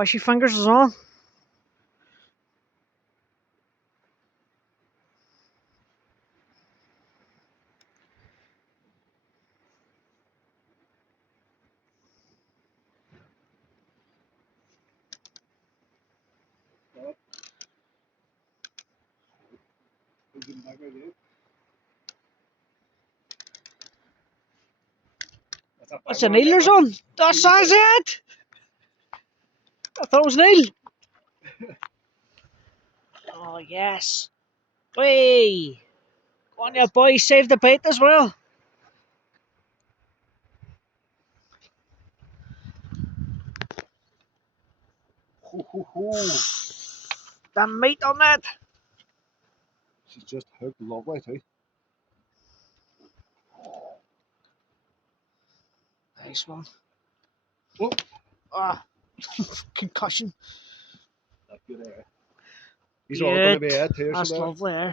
fishy fingers is on. That's a Neil or something. That sounds it. I thought it was Neil. Oh yes. Hey, go on, you boys, save the bait as well. The meat on that. She's just hooked lovely too. Nice one. Oh, Ah, concussion. that's good air. He's all going to be it here. That's lovely, eh?